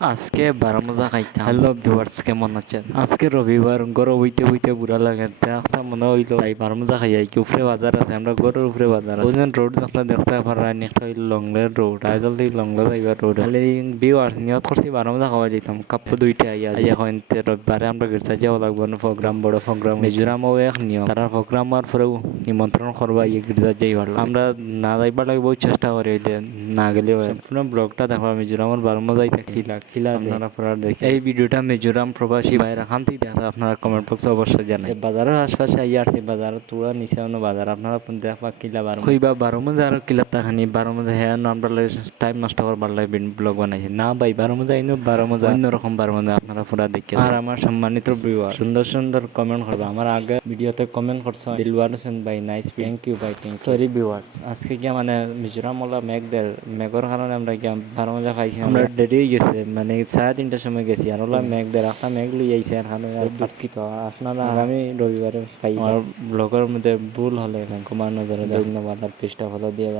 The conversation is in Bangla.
আজকে বারো মজা খাইতাম। হ্যালো ভিউয়ার্স, কেমন আছেন? আজকে রবিবার, গরু বইতে বইতে বুড়া লাগে। একটা মনে হইলো তাই বারো মজা খাইয়াই কি উপরে বাজার আছে, আমরা গরুর উপরে বাজার আছে। ওজন রোড আপনারা দেখতে পারেন, একটা হইল লংলের রোড, আইজল থেকে লংলে যাইবার রোড। খালি ভিউয়ার্স নিয়ত করছি বারো মজা খাওয়া যেতাম, কাপ্পু দুইটা আইয়া এখন রবিবারে আমরা গির্জা যাওয়া লাগবো না, প্রোগ্রাম বড় প্রোগ্রাম। মিজোরামও এক নিয়ম, তারা প্রোগ্রাম হওয়ার পরেও নিমন্ত্রণ করবা ইয়ে গির্জা যাইবার। আমরা না যাইবার লাগে বহুত চেষ্টা করি, না গেলে সম্পূর্ণ ব্লগটা দেখবা মিজোরামের বারো মজাই খিলা খিলা আপনারা আপনারা দেখে। এই ভিডিওটা মিজোরাম প্রবাসী ভাইরা খান থেকে দেখা, আপনারা কমেন্ট বক্সে অবশ্যই জানাই। বাজারের আশপাশে আইয়া আসছে, বাজার তোরা নিচে অন্য বাজার আপনারা দেখবা কিলা বারো কইবা বারো মজা আর কিলা তাহানি বারো মজা হ্যাঁ আমরা টাইম নষ্ট করবার লাগে ব্লগ বানাইছে না ভাই। বারো মজা আইনো বারো মজা অন্যরকম বারো মজা আপনারা পুরা দেখে। আর আমার সম্মানিত ভিউয়ার সুন্দর সুন্দর কমেন্ট করবা। আমার আগে ভিডিওতে কমেন্ট করছো দিলওয়ার হোসেন ভাই, নাইস, থ্যাংক ইউ ভাই, থ্যাংক ইউ। সরি ভিউয়ার্স, আজকে কি মানে মিজোরাম ওলা মেঘের কারণে আমরা কি বারো মজা খাইছি। আমরা দেরি হয়ে গেছে, মানে 3:30টার সময় গেছি আর ওলা একটা মেঘ লই আইছে আর খানে দুঃখিত। আপনারা আগামী রবিবারে খাই। আমার ব্লগের মধ্যে ভুল হলে ক্ষমা নজরে ধন্যবাদ আর পৃষ্ঠা ফলো দিয়ে